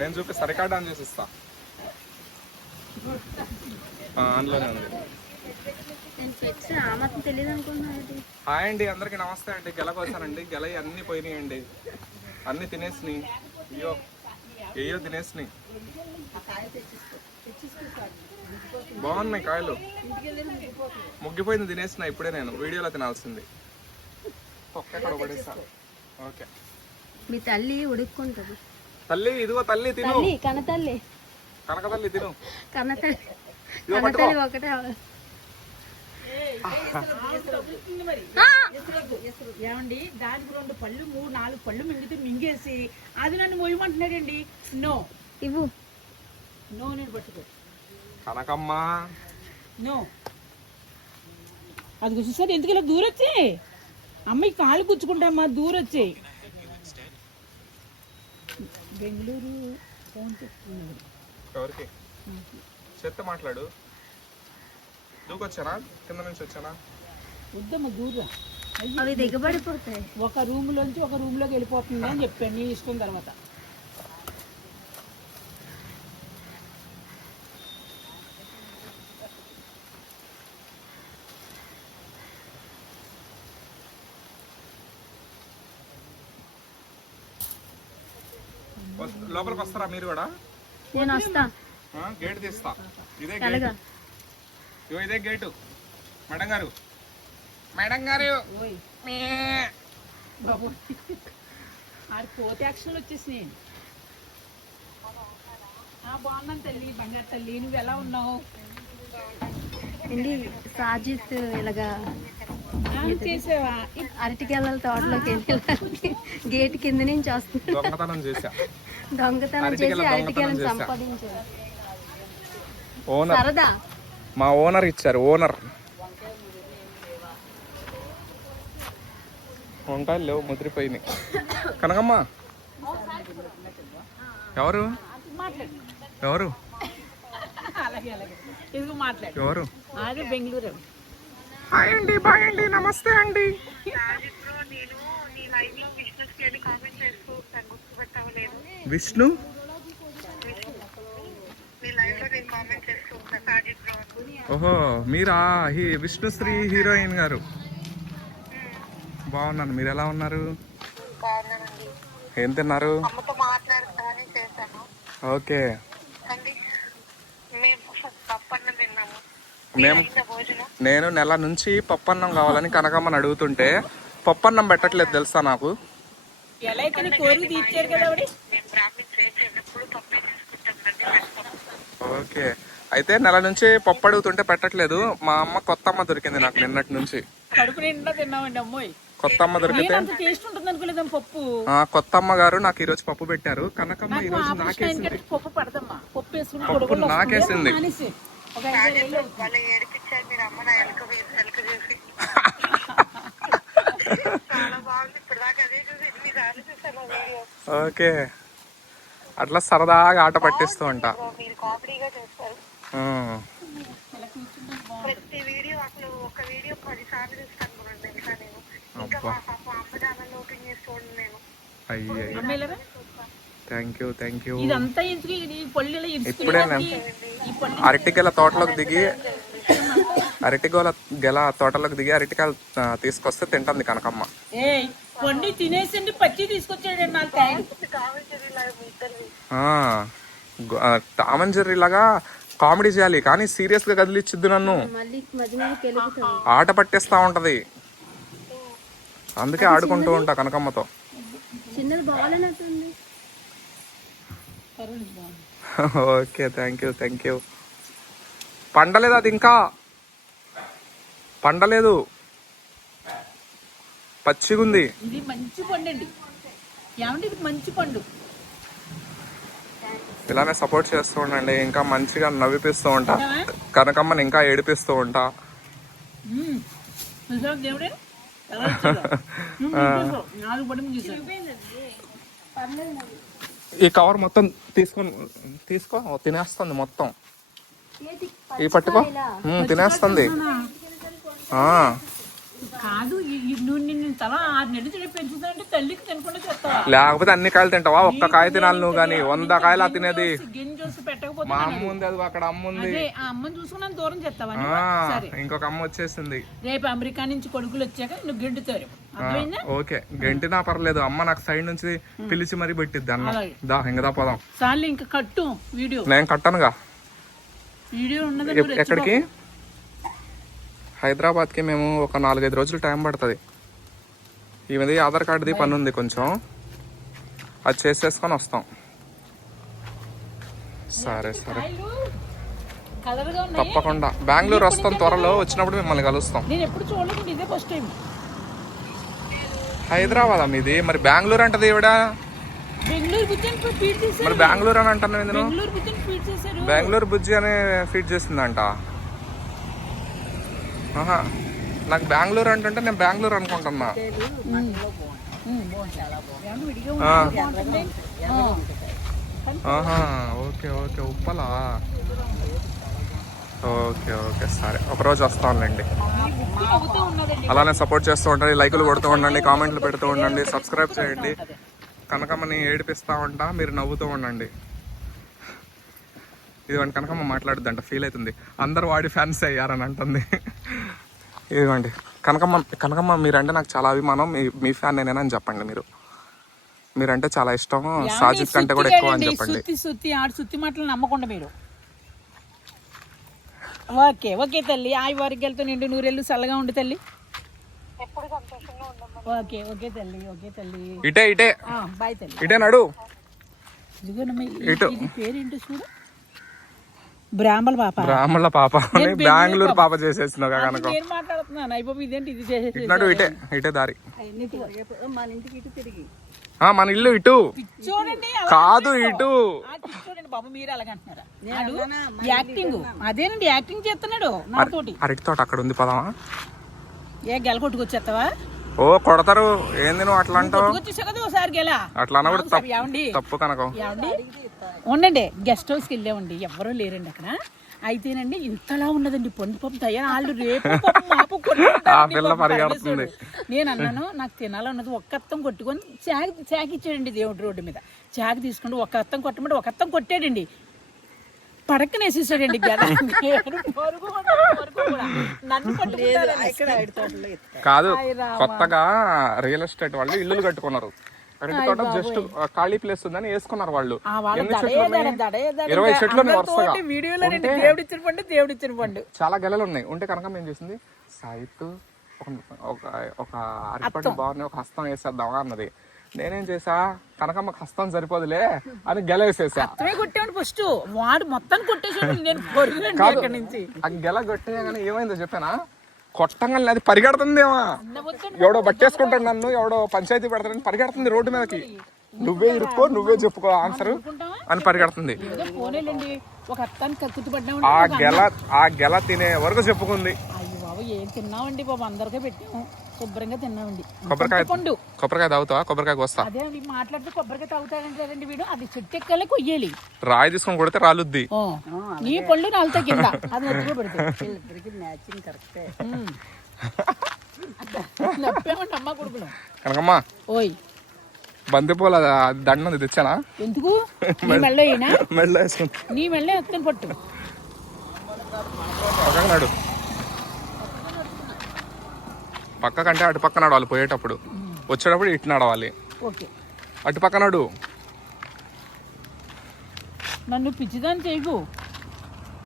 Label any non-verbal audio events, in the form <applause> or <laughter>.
నేను చూపిస్తా record on చేసి ఇస్తా ఆ, అందులోనే ఉంది. హాయ్ అండి అందరికి నమస్తే అండి. గెలకొచ్చానండి గెల అన్ని పోయినాయండి. అన్ని తినేసినాయి అయ్యో అయ్యో తినేసినాయి బాగున్నాయి కాయలు. ముగ్గిపోయింది తినేసిన ఇప్పుడే నేను. వీడియోలో తినాల్సింది. ఒక్క ఎక్కడ పడేస్తా. ఓకే. మీ తల్లి ఉడుక్కుంటది. తల్లి ఇదిగో తల్లి తిను. తల్లి కనతల్లి కనక తల్లి తిను. కన్నతల్లి ఇదిగో పట్టుకో. కన్నతల్లి ఒకటే ఏమండి దానికి రెండు పళ్ళు మూడు నాలుగు పళ్ళు మింగితే మింగేసి అది నన్ను మొయ్యమంటున్నాడండి. నో. ఇవ్వు. నో నేను పట్టుకో. కనకమ్మ. నో. అది చూసారు ఎందుకు ఇలా దూరొచ్చే అమ్మాయి కాలు గుచ్చుకుంటామా దూరొచ్చాయి. బెంగళూరు ఫోన్ చెప్తున్నాడు ఎవరికి? చెత్త మాట్లాడు. దూకొచ్చానా? కింద నుంచి వచ్చానా? వద్దమ్మ దూరం అవి దిగబడిపోతాయి. ఒక రూమ్ లోంచి ఒక రూమ్లోకి వెళ్ళిపోతుంది అని చెప్పాను నీ ఇష్టం తర్వాత. లోపలికి వస్తారా మీరు కూడా? నేను వస్తా. గేట్ తీస్తా. ఇదే గేట్ ఇగో ఇదే గేటు మేడం గారు. మేడం గారు. ఓయ్. మే. బాబు. ఆడి కోతి యాక్షన్లు వచ్చేసినాయి. ఆ, బాగున్నాను తల్లి. బంగారు తల్లి నువ్వు ఎలా ఉన్నావు? సాజిత్ ఇలాగా అరటికెళ్ళ తోటలోకి వెళ్ళి గేట్ కింద నుంచి వస్తుంది. దొంగతనం చేశా. దొంగతనం అరటికెల చేసి అరటికెళ్ళని. సంపాదించారు. ఓనర్. సరదా. మా ఓనర్ ఇచ్చారు ఓనర్. ఉంటాయి లేవు ముదిరిపోయినాయి. కనకమ్మ. ఎవరు? ఎవరు? ఎవరు? అదే బెంగళూరు. హాయ్ అండి బాయ్ అండి నమస్తే అండి. విష్ణు? ఓహో మీరా? హీ విష్ణుశ్రీ హీరోయిన్ గారు. బాగున్నాను మీరు ఎలా ఉన్నారు? ఏం తిన్నారు? ఓకే అండి మేము పప్పన్నం తిన్నాము మేము నేను నెల నుంచి పప్పన్నం కావాలని కనకమ్మని అడుగుతుంటే పప్పన్నం పెట్టట్లేదు తెలుసా నాకు? ఓకే. అయితే నెల నుంచి పప్పు అడుగుతుంటే పెట్టట్లేదు. మా అమ్మ కొత్త అమ్మ దొరికింది నాకు నిన్నటి నుంచి. కడుపు నిండా తిన్నామండి అమ్మాయి. కొత్త అమ్మ దొరికితే నేను అంత టేస్ట్ ఉంటుంది అనుకోలేదమ్మ పప్పు? ఆ, కొత్త అమ్మ గారు నాకు ఈరోజు పప్పు పెట్టారు. కనకమ్మ నాకు ఈరోజు ఆపరేషన్ నాకేసింది. పప్పు. నాకేసింది. ఓకే. అట్లా సరదాగా ఆట పట్టిస్తూ ఉంటా. మీరు కామెడీగా చేస్తారు. ఆ, ప్రతి వీడియో అసలు ఒక వీడియో పది సార్లు చూస్తాను కూడా తెలుసా నేను? ఇంకా మా పాప అమ్మ ఛానల్ ఓపెన్ చేసి చూడండి నేను. అయ్యే? థ్యాంక్ యూ థ్యాంక్ యూ ఇదంతా ఎందుకు ఇది? తోటలోకి దిగి అరటిగోల గెల తోటలోకి దిగి అరటికాయలు తీసుకొస్తే తింటుంది కనకమ్మ. ఏయ్ పండి తినేసండి పచ్చి తీసుకొచ్చాడు నాకు థ్యాంక్స్ కామెంటరీ లాగా మీ ఇద్దరిది ఆ, గు- ఆ, టామ్ అండ్ జెర్రీ లాగా కామెడీ చేయాలి కానీ సీరియస్గా కదిలిచ్చిద్దు నన్ను. ఆట పట్టిస్తా ఉంటది. అందుకే ఆడుకుంటూ ఉంటా కనకమ్మతో. చిన్నది బాగాలేనట్టుంది. Okay thank you thank you పండలేదు అది ఇంకా. పండలేదు. పచ్చిగుంది. ఇది మంచి పండు అండి. ఏమంటే ఇది మంచి పండు? ఇలానే సపోర్ట్ చేస్తూ ఉండండి. ఇంకా మంచిగా నవ్విపిస్తూ ఉంటా. కనకమ్మని ఇంకా ఏడిపిస్తూ ఉంటా. <laughs> నాలుగు పడి చూసాను ఈ కవర్ మొత్తం తీసుకొని తీసుకో తినేస్తుంది మొత్తం. ఈ పట్టుకో. తినేస్తుంది. ఆ. కాదు నువ్వు నిన్ను తల ఆరు నెలలు తిని పెంచుతానంటే తల్లికి తినకుండా చెప్తావా లేకపోతే అన్ని కాయలు తింటావా? ఒక్క కాయ తినాలి నువ్వు కానీ వంద కాయలు తినేది? గిన్నె చూసి పెట్టకపోతే మా అమ్మ ఉంది అది అక్కడ అమ్మ ఉంది. అదే ఆ అమ్మని చూసుకున్నాను దూరం చెప్తావా ఆ, నువ్వు? సరే. ఇంకొక అమ్మ వచ్చేసింది. రేపు అమెరికా నుంచి కొడుకులు వచ్చాక నువ్వు గిండుతారు అర్థమైందా? ఓకే. గంటినా పర్లేదు. అమ్మ నాకు సైడ్ నుంచి పిలిచి మరీ పెట్టిద్ది అన్న. అలాగే. దా ఇంకదా పోదాం. చాలు ఇంకా కట్టు వీడియో. నేను కట్టానుగా. వీడియో ఉన్నది ఎప్- ఎక్కడికి? హైదరాబాద్కి మేము ఒక నాలుగైదు రోజులు టైం పడుతుంది. ఈమెది ఆధార్ కార్డుది పని ఉంది కొంచెం. అది చేసేసుకొని వస్తాం. సరే సరే. తప్పకుండా. బెంగళూరు వస్తాం త్వరలో వచ్చినప్పుడు మిమ్మల్ని కలుస్తాం. ఇదే హైదరాబాద్ మీది? మరి బెంగళూరు అంటది ఈవిడ? చేశారు. మరి బెంగళూరు అని నేను బెంగళూరు బుజ్జి అని ఫీడ్ చేసిందంట. ఆహా. నాకు బెంగళూరు అంటుంటే నేను బెంగళూరు అనుకుంటున్నా. ఆహా ఓకే ఓకే ఉప్పలా? ఓకే ఓకే సరే. ఒకరోజు వస్తానులేండి. అలానే సపోర్ట్ చేస్తూ ఉండండి లైకులు కొడుతూ ఉండండి కామెంట్లు పెడుతూ ఉండండి సబ్స్క్రైబ్ చేయండి. కనకమ్మని ఏడిపిస్తా ఉంటా మీరు నవ్వుతూ ఉండండి. ఇదిగోండి కనకమ్మ మాట్లాడుద్దంట ఫీల్ అవుతుంది. అందరు వాడి ఫ్యాన్స్ అయ్యారని అంటుంది. ఇదిగోండి. కనకమ్మ కనకమ్మ మీరంటే నాకు చాలా అభిమానం. మీ మీ ఫ్యాన్ నేనేనని చెప్పండి మీరు. మీరంటే చాలా ఇష్టం. సాజిద్ కంటే కూడా ఎక్కువ అని చెప్పండి. సుత్తి సుత్తి ఆడు సుత్తి మాటలు నమ్మకుండా మీరు. ఓకే ఓకే తల్లి. ఆయి వారికి వెళ్తూ నిండు నూరెళ్ళు చల్లగా ఉండు తల్లి. ఎప్పుడు సంతోషంగా ఉండమ్మా ఓకే ఓకే తల్లి ఓకే తల్లి. ఇటే ఇటే. ఆ, బాయ్ తల్లి. ఇటే నడు. ఇటు. పేరేంటో చూడు. బ్రాహ్మణ పాప. బ్రాహ్మణుల పాప బెంగళూరు పాప. కనుక. నేను మాట్లాడుతున్నాను. అయిపోయి ఇదేంటి ఇది చేసేసి ఇటున్నాడు ఇటే ఇటే దారి. మన ఇంటికి ఇటు తిరిగి. ఆ, మన ఇల్లు ఇటు. కాదు ఇటు. బాబు మీరు అలాగంటున్నారా? యాక్టింగ్. అదేనండి యాక్టింగ్ చేస్తున్నాడు నాతోటి. అరటి తోట అక్కడ ఉంది పదమా ఏ గెల కొట్టుకొచ్చేస్తావా? ఓ కొడతారు. ఏంది నువ్వు అట్లా అంటావు? కొట్టుకొచ్చేసా కదా ఒకసారి గెల. అట్లా తప్పు కనకం. ఉండండి. గెస్ట్ హౌస్కి వెళ్ళామండి ఎవరూ లేరండి అక్కడ. అయితేనండి ఇంతలా ఉన్నదండి. పండు పాపం తయారు. వాళ్ళు రేపు. నేను అన్నాను నాకు తినాలన్నది ఒక్క అత్తం కొట్టుకొని చాక చాక ఇచ్చాడండి దేవుడి రోడ్డు మీద. చాక తీసుకుంటూ ఒక అత్తం కొట్టమంటే ఒక అత్తం కొట్టాడండి. పడక్కన వేసేసాడండి. <laughs> కాదు కొత్తగా రియల్ ఎస్టేట్ వాళ్ళు ఇల్లులు కట్టుకున్నారు. తోట జస్ట్ ఖాళీ ప్లేస్ ఉందని వేసుకున్నారు వాళ్ళు. ఇరవై చెట్లు ఉన్నాయి వరుసగా. అందరితోటి వీడియోలో రండి దేవుడు ఇచ్చిన పండు చాలా గెలలు ఉన్నాయి ఉంటే కనుక ఏం చేసింది సాయిత్ ఒక- ఒక అరటిపండు బాగున్నాయి ఒక హస్తం వేసేద్దామా అన్నది. నేనేం చేసా కనకమ్మకి హస్తం సరిపోదులే అని గెల వేసేసా కొట్టాడు ఫస్ట్. వాడు మొత్తం కొట్టేసాడు నేను గెల కొట్టేయగానే ఏమైందో చెప్పానా? కొట్టంగానే అది పరిగెడుతుందేమా. ఎవడో బట్టేసుకుంటాడు నన్ను ఎవడో పంచాయతీ పెడతాడని పరిగెడుతుంది రోడ్డు మీదకి. నువ్వే ఇరుక్కో నువ్వే చెప్పుకో ఆన్సర్ అని పరిగెడుతుంది. ఆ గెల ఆ గెల తినే వరకు చెప్పుకుంది. బాబు ఏం తిన్నామండి బాబు? అందరికీ పెట్టాము. శుభ్రంగా తిన్నామండి. కొబ్బరికాయ పండు. కొబ్బరికాయ తాగుతావా? కొబ్బరికాయ వస్తా. అదే అండి మాట్లాడితే కొబ్బరికాయ తాగుతాడంటారండి వీడు. అది చెట్టు ఎక్కాలే కొయ్యాలి. రాయి తీసుకొని కొడితే రాలుద్ది. ఓ, నీ పళ్ళు నాలుగుతా కింద. అది <laughs> నచ్చిగా పెడితే. మ్యాచింగ్ కరెక్టే. <laughs> నప్పామండి అమ్మ కొడుకులు. కనకమ్మా ఓయ్. బంతిపూల దండ ఉంది తెచ్చానా? ఎందుకు? <laughs> నీ మెళ్ళ వేసుకుని. నీ మెళ్ళ ఎత్తుని పట్టు. పక్కన నడు. పక్క కంటే అటు పక్క నడవాలి పోయేటప్పుడు. వచ్చేటప్పుడు ఇటు నడవాలి. ఓకే. అటు పక్క నడు. నన్ను పిచ్చిదాన్ని చేయకు.